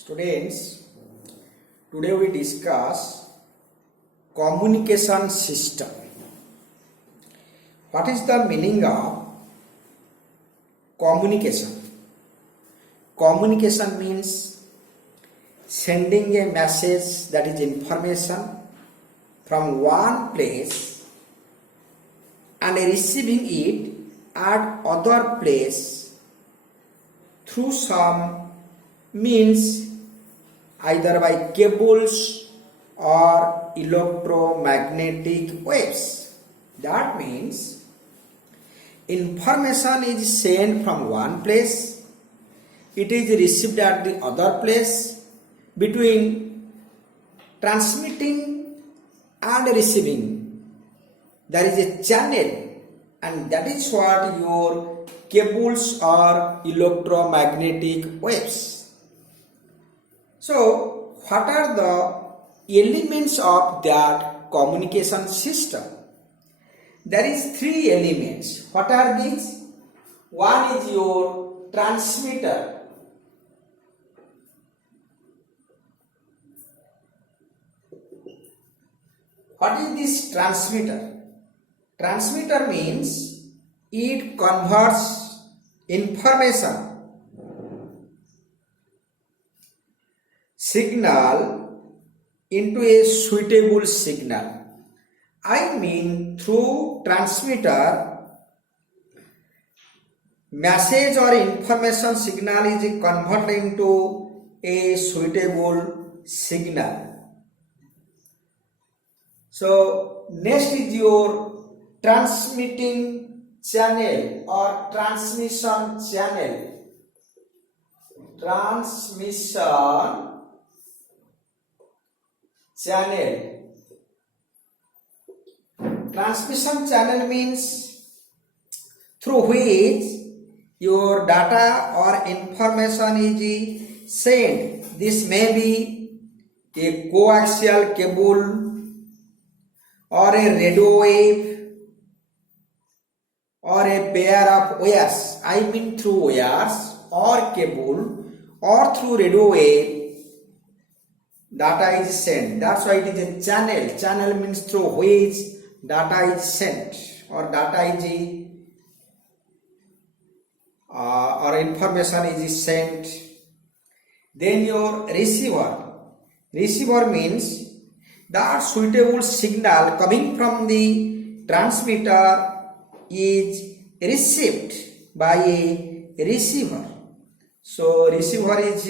Students, today we discuss communication system. What is the meaning of communication? Communication means sending a message, that is information, from one place and receiving it at other place through some means, either by cables or electromagnetic waves. That means information is sent from one place, it is received at the other place. Between transmitting and receiving, there is a channel, and that is what your cables or electromagnetic waves. So, what are the elements of that communication system? There is three elements. What are these? One is your transmitter. What is this transmitter? Transmitter means it converts information, signal into a suitable signal. I mean, through transmitter, message or information signal is converted into a suitable signal. So, next is your transmitting channel or transmission channel. Transmission channel. Transmission channel means through which your data or information is sent. This may be a coaxial cable or a radio wave or a pair of wires. I mean through wires or cable or through radio wave, data is sent. That's why it is a channel. Channel means through which data is sent or data is or information is sent. Then your receiver. Receiver means that suitable signal coming from the transmitter is received by a receiver. So receiver is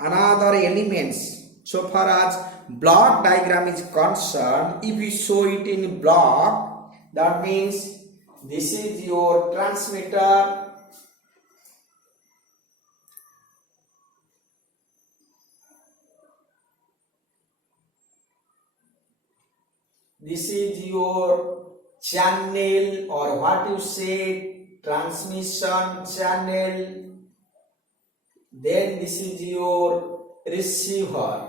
another element. So far as block diagram is concerned, if we show it in block, that means this is your transmitter, this is your channel, or what you say, transmission channel. Then this is your receiver.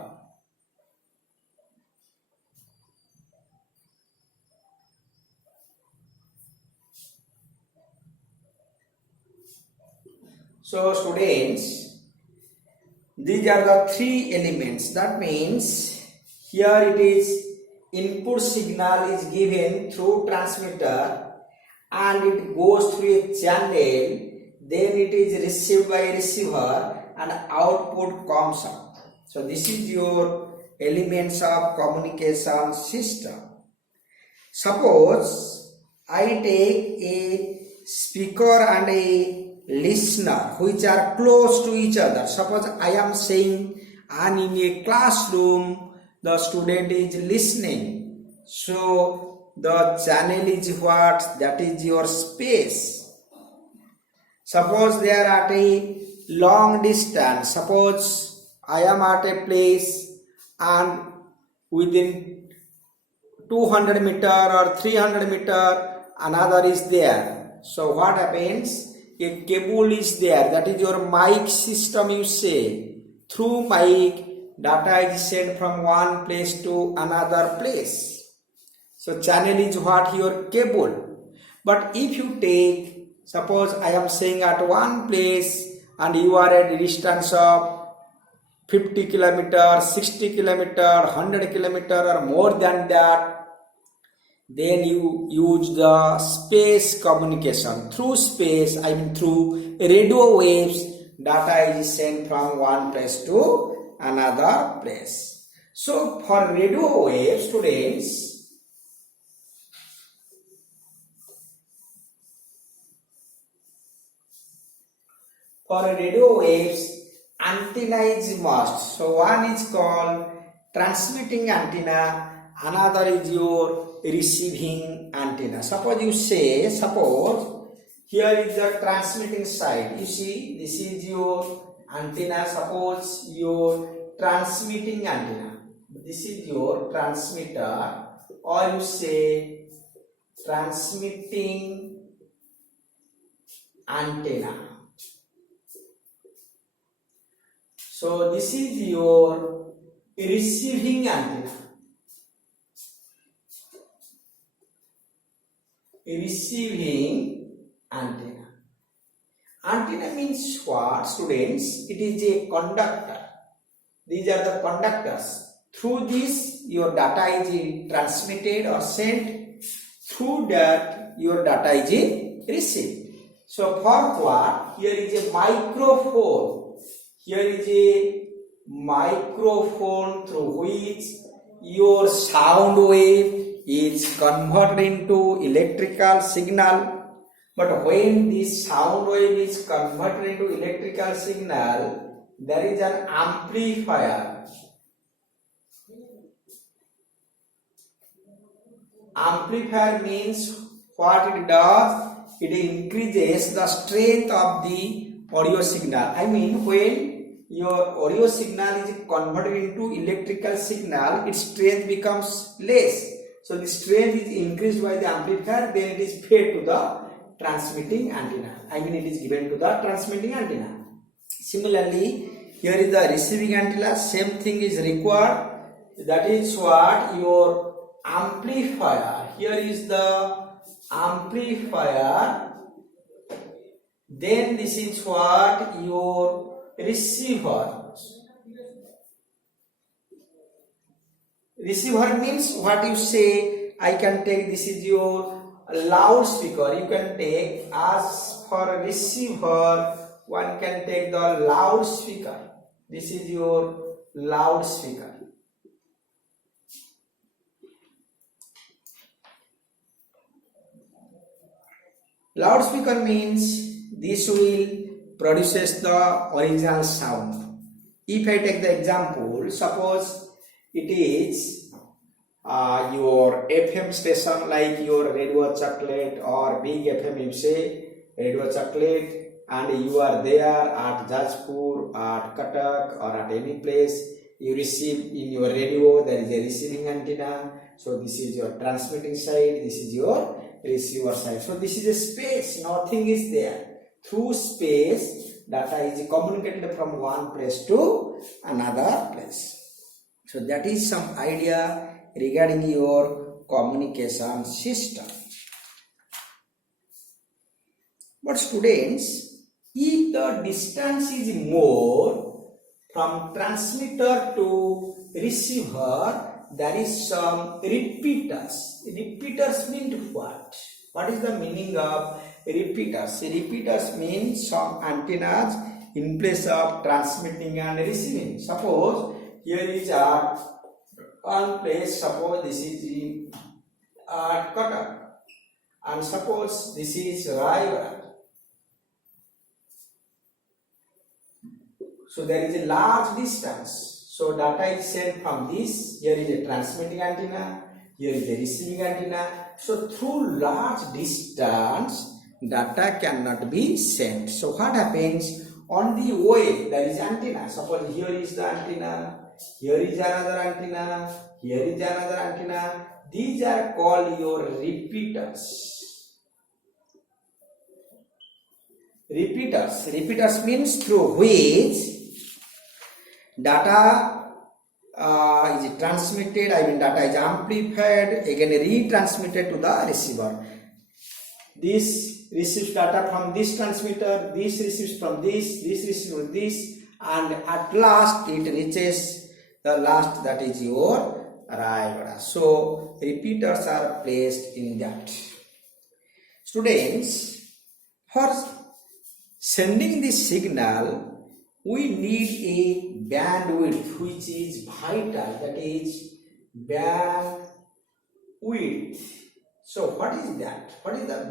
So students, these are the three elements. That means here it is input signal is given through transmitter and it goes through a channel, then it is received by a receiver and output comes out. So this is your elements of communication system. Suppose I take a speaker and a listener which are close to each other. Suppose I am saying and in a classroom the student is listening. So the channel is what? That is your space. Suppose they are at a long distance. Suppose I am at a place and within 200 meter or 300 meter another is there. So what happens? A cable is there. That is your mic system, you say. Through mic, data is sent from one place to another place. So channel is what? Your cable. But if you take, suppose I am saying at one place and you are at a distance of 50 kilometer, 60 kilometer, 100 kilometer or more than that, then you use the space communication. Through space, I mean through radio waves, data is sent from one place to another place. So for radio waves, students, for radio waves, antenna is must. So one is called transmitting antenna, another is your receiving antenna. Suppose you say, suppose here is the transmitting side. You see, this is your antenna. Suppose your transmitting antenna. This is your transmitter, or you say transmitting antenna. So this is your receiving antenna. Receiving antenna. Antenna means what, students? It is a conductor. These are the conductors. Through this, your data is transmitted or sent. Through that, your data is received. So for what? Here is a microphone. Here is a microphone through which your sound wave is converted into electrical signal. But when this sound wave is converted into electrical signal, there is an amplifier. Amplifier means what it does? It increases the strength of the audio signal. I mean, when your audio signal is converted into electrical signal, its strength becomes less. So the strength is increased by the amplifier, then it is fed to the transmitting antenna. I mean, it is given to the transmitting antenna. Similarly, here is the receiving antenna. Same thing is required. That is what your amplifier. Here is the amplifier. Then this is what your receiver. Receiver means what you say. I can take, this is your loudspeaker. You can take, as for receiver, one can take the loudspeaker. This is your loudspeaker. Loudspeaker means this will produces the original sound. If I take the example, suppose it is your FM station like your Radio Chocolate or Big FM, you say Radio Chocolate, and you are there at Jajpur, at Cuttack or at any place, you receive in your radio, there is a receiving antenna. So this is your transmitting side, this is your receiver side. So this is a space, nothing is there. Through space, data is communicated from one place to another place. So that is some idea regarding your communication system. But students, if the distance is more from transmitter to receiver, there is some repeaters. Repeaters mean what? What is the meaning of repeaters? Repeaters mean some antennas in place of transmitting and receiving. Suppose here is at one place, suppose this is at Cuttack, and suppose this is Raigad. So there is a large distance. So data is sent from this. Here is a transmitting antenna. Here is a receiving antenna. So through large distance, data cannot be sent. So what happens? On the way, there is antenna. Suppose here is the antenna. Here is another antenna. Here is another antenna. These are called your repeaters. Repeaters. Repeaters means through which data is transmitted, I mean data is amplified, again retransmitted to the receiver. This receives data from this transmitter, this receives from this receives from this, and at last it reaches the last, that is your Rayagada. So repeaters are placed in that. Students, for sending this signal, we need a bandwidth which is vital, that is bandwidth. So what is that? What is the